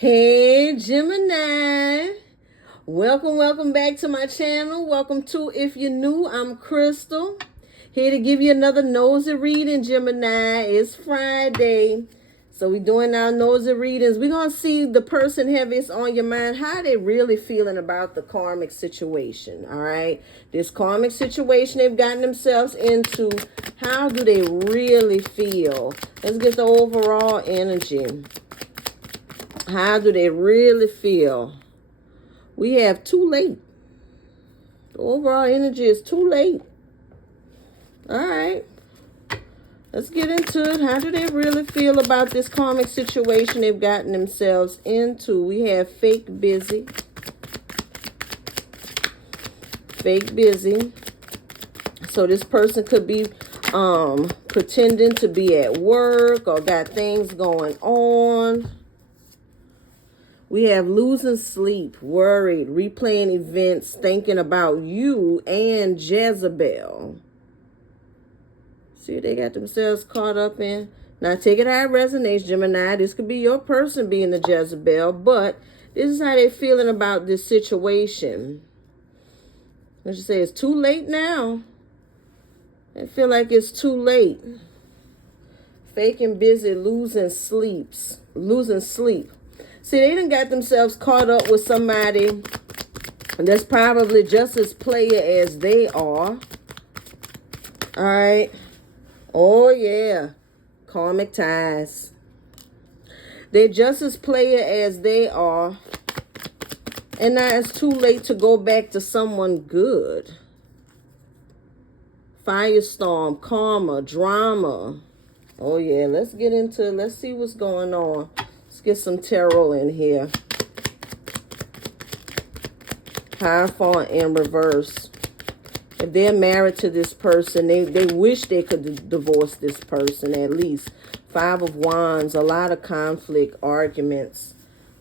Hey Gemini, welcome back to my channel. Welcome to If You're New, I'm Crystal, here to give you another nosy reading. Gemini, it's Friday, so we're doing our nosy readings. We're going to see the person heaviest on your mind, how they really feeling about the karmic situation. All right, this karmic situation they've gotten themselves into, how do they really feel? Let's get the overall energy. How do they really feel? We have too late. The overall energy is too late. All right. Let's get into it. How do they really feel about this karmic situation they've gotten themselves into? We have fake busy. Fake busy. So this person could be pretending to be at work or got things going on. We have losing sleep, worried, replaying events, thinking about you and Jezebel. See, they got themselves caught up in. Now, take it how it resonates, Gemini. This could be your person being the Jezebel, but this is how they're feeling about this situation. Let's just say it's too late now. They feel like it's too late. Fake and busy, losing sleep. See, they done got themselves caught up with somebody that's probably just as player as they are. All right. Oh, yeah. Karmic ties. They're just as player as they are. And now it's too late to go back to someone good. Firestorm, karma, drama. Oh, yeah. Let's get into it. Let's see what's going on. Let's get some tarot in here. Hierophant in reverse. If they're married to this person, they wish they could divorce this person at least. Five of Wands, a lot of conflict, arguments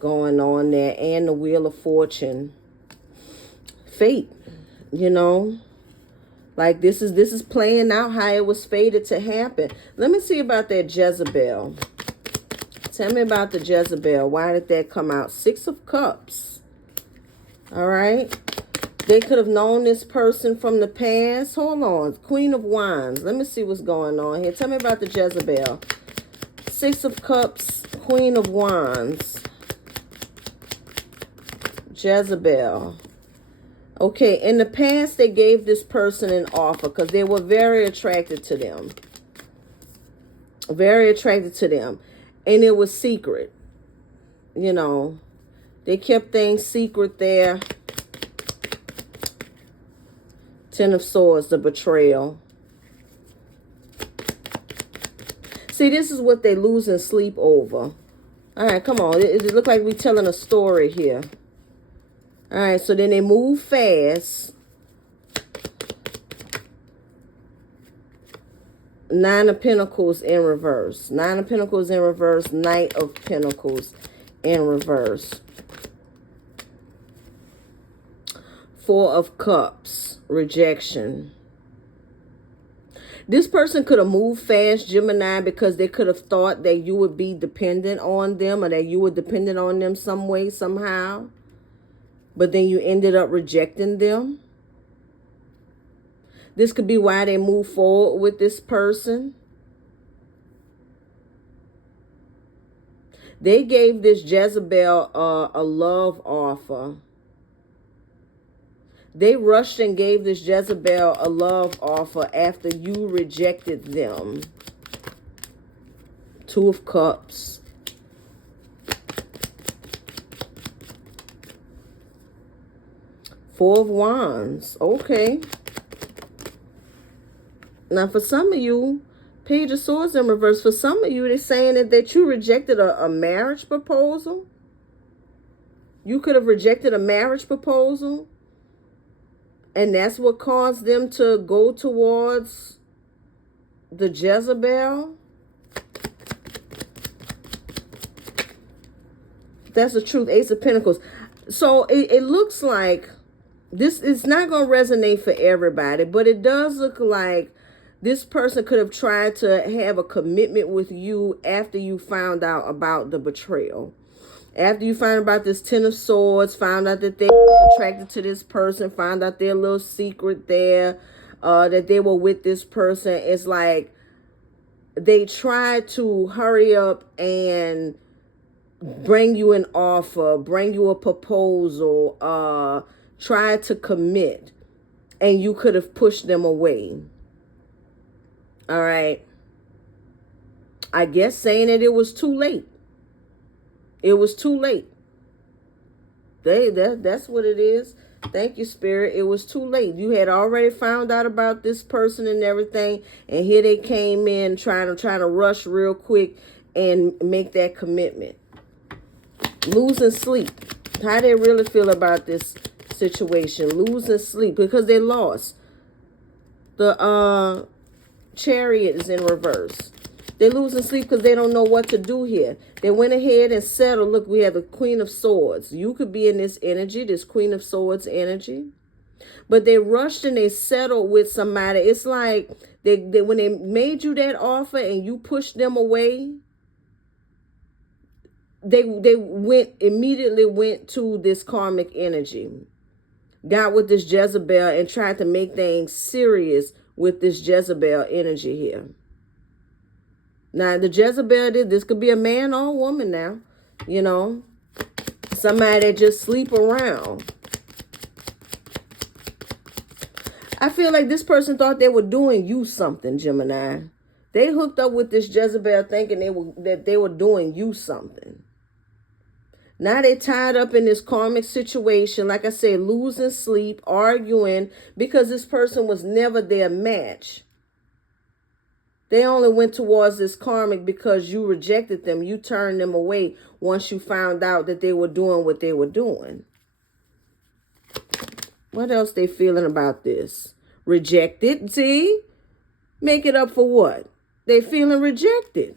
going on there. And the Wheel of Fortune. Fate, you know. Like this is playing out how it was fated to happen. Let me see about that Jezebel. Tell me about the Jezebel. Why did that come out? Six of Cups. All right. They could have known this person from the past. Hold on. Queen of Wands. Let me see what's going on here. Tell me about the Jezebel. Six of Cups. Queen of Wands. Jezebel. Okay. In the past, they gave this person an offer because they were very attracted to them. Very attracted to them. And it was secret. You know, they kept things secret there. Ten of Swords, the betrayal. See, this is what they losing sleep over. All right, come on. It looks like we're telling a story here. All right, so then they move fast. Nine of Pentacles in reverse. Nine of Pentacles in reverse. Knight of Pentacles in reverse. Four of Cups. Rejection. This person could have moved fast, Gemini, because they could have thought that you would be dependent on them or that you were dependent on them some way, somehow. But then you ended up rejecting them. This could be why they move forward with this person. They gave this Jezebel a love offer. They rushed and gave this Jezebel a love offer after you rejected them. Two of Cups. Four of Wands. Okay. Now, for some of you, Page of Swords in reverse. For some of you, they're saying that you rejected a marriage proposal. You could have rejected a marriage proposal. And that's what caused them to go towards the Jezebel. That's the truth. Ace of Pentacles. So it looks like this is not going to resonate for everybody. But it does look like this person could have tried to have a commitment with you after you found out about the betrayal. After you find about this Ten of Swords, found out that they were attracted to this person, found out their little secret there, that they were with this person. It's like they tried to hurry up and bring you an offer, bring you a proposal, try to commit, and you could have pushed them away. All right. I guess saying that it was too late. It was too late. That's what it is. Thank you, Spirit. It was too late. You had already found out about this person and everything, and here they came in trying to rush real quick and make that commitment. Losing sleep. How they really feel about this situation? Losing sleep because they lost. The Chariot is in reverse. They're losing sleep because they don't know what to do here. They went ahead and settled. Look, we have the Queen of Swords. You could be in this energy, this Queen of Swords energy. But they rushed and they settled with somebody. It's like they when they made you that offer and you pushed them away, they immediately went to this karmic energy. Got with this Jezebel and tried to make things serious with this Jezebel energy here. Now, the Jezebel, this could be a man or a woman now, you know. Somebody that just sleep around. I feel like this person thought they were doing you something, Gemini. They hooked up with this Jezebel thinking that they were doing you something. Now they tied up in this karmic situation, like I said, losing sleep, arguing, because this person was never their match. They only went towards this karmic because you rejected them. You turned them away once you found out that they were doing what they were doing. What else they feeling about this? Rejected, see? Make it up for what? They feeling rejected.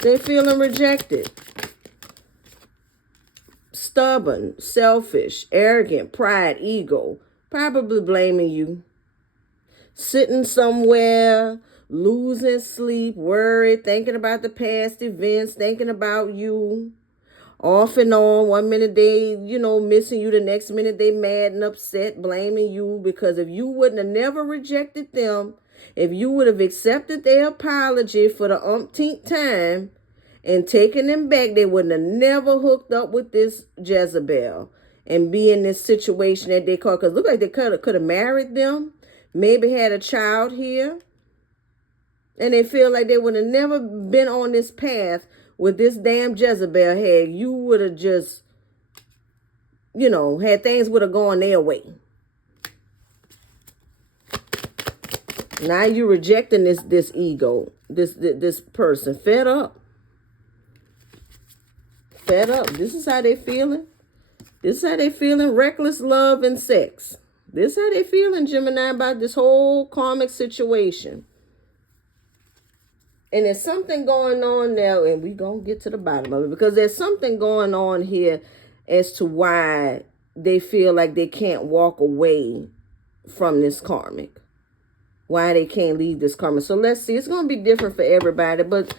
They feeling rejected. Stubborn, selfish, arrogant, pride, ego. Probably blaming you. Sitting somewhere, losing sleep, worried, thinking about the past events, thinking about you. Off and on. One minute they, missing you. The next minute they mad and upset, blaming you. Because if you wouldn't have never rejected them, if you would have accepted their apology for the umpteenth time and taken them back, they wouldn't have never hooked up with this Jezebel and be in this situation that they call. Because look like they could have married them. Maybe had a child here. And they feel like they would have never been on this path with this damn Jezebel had. You would have just, had things would have gone their way. Now you're rejecting this ego, this person. Fed up. Fed up. This is how they feeling. This is how they feeling. Reckless love and sex. This is how they feeling, Gemini, about this whole karmic situation. And there's something going on now, and we're going to get to the bottom of it, because there's something going on here as to why they feel like they can't walk away from this karmic. Why they can't leave this karmic. So let's see. It's going to be different for everybody, but,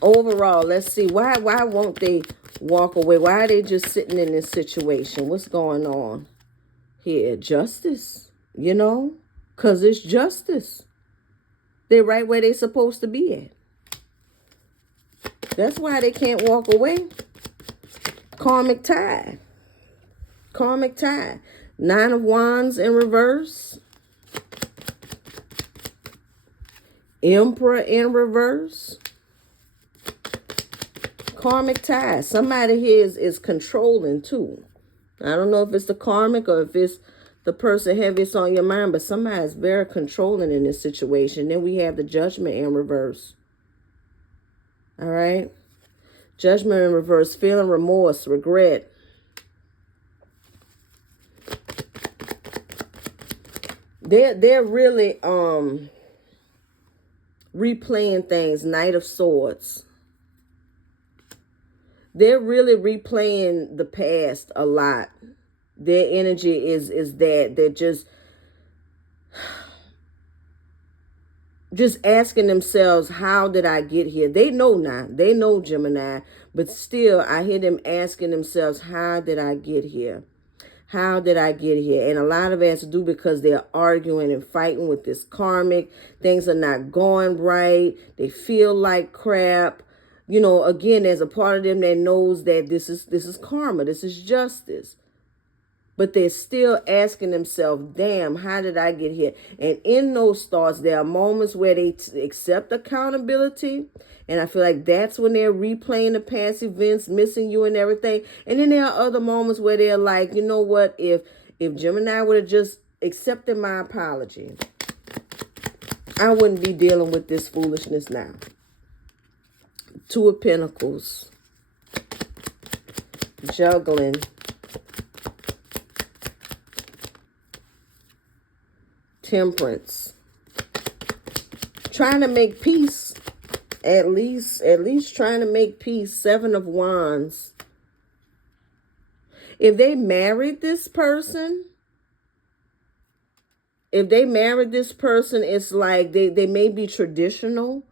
overall, let's see. Why won't they walk away? Why are they just sitting in this situation? What's going on here? Justice, because it's justice. They're right where they're supposed to be at. That's why they can't walk away. Karmic tie. Karmic tie. 9 of Wands in reverse. Emperor in reverse. Karmic tie. Somebody here is controlling too. I don't know if it's the karmic or if it's the person heaviest on your mind, but somebody's very controlling in this situation. Then we have the Judgment in reverse. All right. Judgment in reverse. Feeling remorse, regret. They're really replaying things. Knight of Swords. They're really replaying the past a lot. Their energy is that they're just, just asking themselves, how did I get here? They know now. They know, Gemini. But still, I hear them asking themselves, how did I get here? How did I get here? And a lot of it has to do because they're arguing and fighting with this karmic. Things are not going right. They feel like crap. You know, again, there's a part of them that knows that this is karma. This is justice. But they're still asking themselves, damn, how did I get here? And in those thoughts, there are moments where they accept accountability. And I feel like that's when they're replaying the past events, missing you and everything. And then there are other moments where they're like, you know what? If Gemini would have just accepted my apology, I wouldn't be dealing with this foolishness now. Two of Pentacles. Juggling. Temperance. Trying to make peace. At least trying to make peace. Seven of Wands. If they married this person, it's like they may be traditional,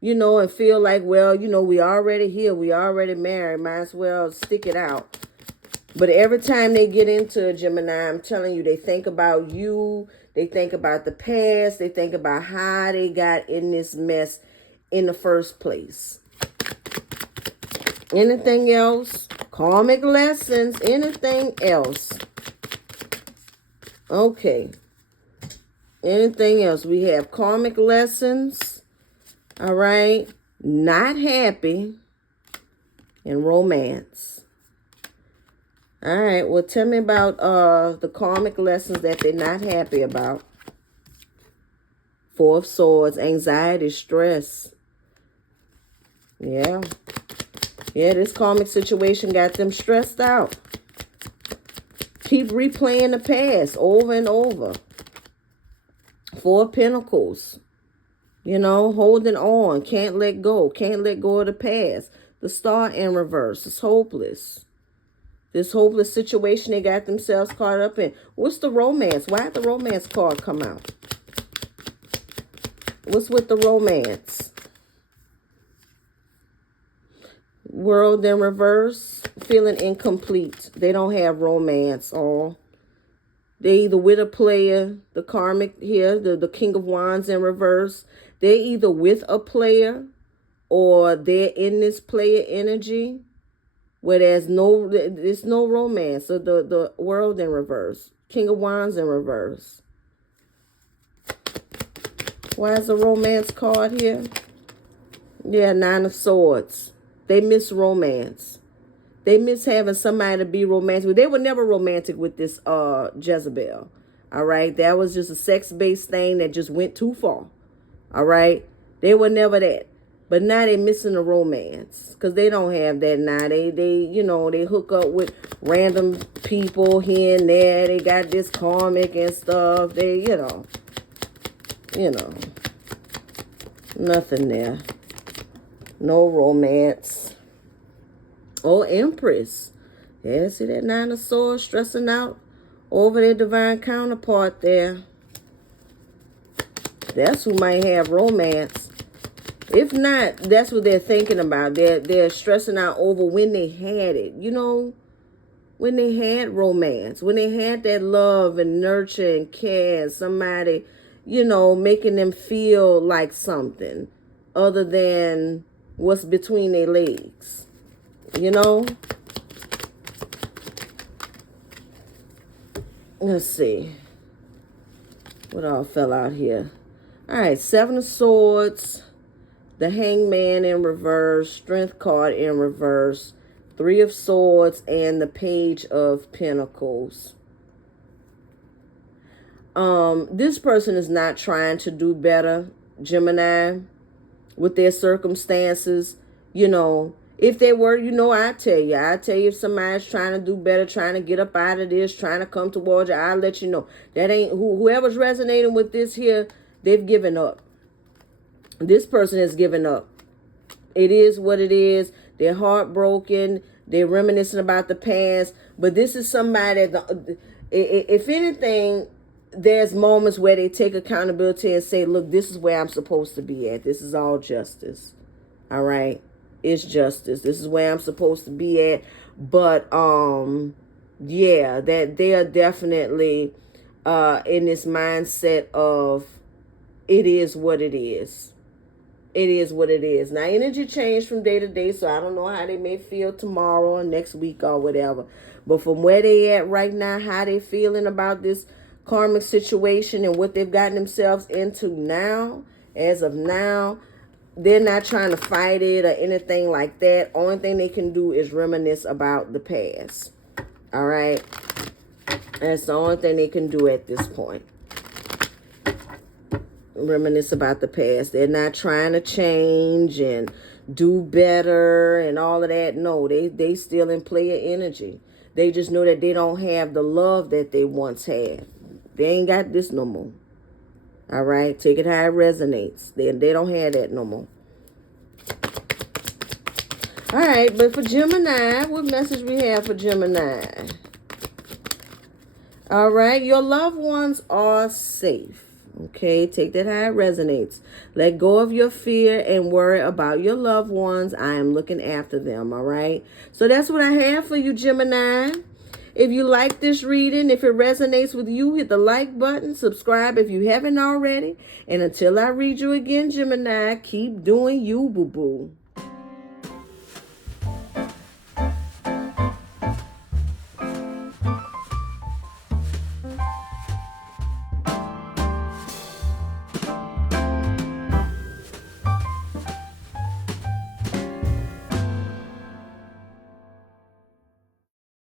you know, and feel like, well, you know, we already here. We already married. Might as well stick it out. But every time they get into a Gemini, I'm telling you, they think about you. They think about the past. They think about how they got in this mess in the first place. Anything else? Karmic lessons. Anything else? Okay. Anything else? We have karmic lessons. All right. Not happy. And romance. All right, well, tell me about the karmic lessons that they're not happy about. Four of Swords, anxiety, stress. Yeah. Yeah, this karmic situation got them stressed out. Keep replaying the past over and over. Four of Pentacles. You know, holding on, can't let go of the past. The Star in reverse, it's hopeless. This hopeless situation they got themselves caught up in. What's the romance? Why did the romance card come out? What's with the romance? World in reverse. Feeling incomplete. They don't have romance. They either with a player. The karmic here. The King of Wands in reverse. They're either with a player. Or they're in this player energy. Where there's no romance. So the World in reverse. King of Wands in reverse. Why is the romance card here? Yeah, Nine of Swords. They miss romance. They miss having somebody to be romantic with. They were never romantic with this Jezebel. All right? That was just a sex-based thing that just went too far. All right? They were never that. But now they're missing the romance. Because they don't have that now. They hook up with random people here and there. They got this karmic and stuff. They, nothing there. No romance. Oh, Empress. Yeah, see that Nine of Swords stressing out over their divine counterpart there. That's who might have romance. If not, that's what they're thinking about. They're stressing out over when they had it. You know, when they had romance. When they had that love and nurture and care. And somebody, making them feel like something other than what's between their legs. Let's see. What all fell out here? All right, Seven of Swords. The Hangman in reverse, Strength card in reverse, Three of Swords, and the Page of Pentacles. This person is not trying to do better, Gemini, with their circumstances. If they were, I tell you if somebody's trying to do better, trying to get up out of this, trying to come towards you, I'll let you know. That ain't, whoever's resonating with this here, they've given up. This person has given up. It is what it is. They're heartbroken. They're reminiscing about the past. But this is somebody that, if anything, there's moments where they take accountability and say, look, this is where I'm supposed to be at. This is all justice. All right. It's justice. This is where I'm supposed to be at. But, yeah, that they are definitely in this mindset of it is what it is. It is what it is. Now, energy change from day to day, so I don't know how they may feel tomorrow or next week or whatever. But from where they at right now, how they feeling about this karmic situation and what they've gotten themselves into now, as of now, they're not trying to fight it or anything like that. Only thing they can do is reminisce about the past. All right? That's the only thing they can do at this point. Reminisce about the past. They're not trying to change and do better and all of that. No, they still in player energy. They just know that they don't have the love that they once had. They ain't got this no more. All right? Take it how it resonates. They don't have that no more. All right, but for Gemini, what message we have for Gemini? All right, your loved ones are safe. Okay, take that how it resonates. Let go of your fear and worry about your loved ones. I am looking after them, all right? So that's what I have for you, Gemini. If you like this reading, if it resonates with you, hit the like button. Subscribe if you haven't already. And until I read you again, Gemini, keep doing you, boo-boo.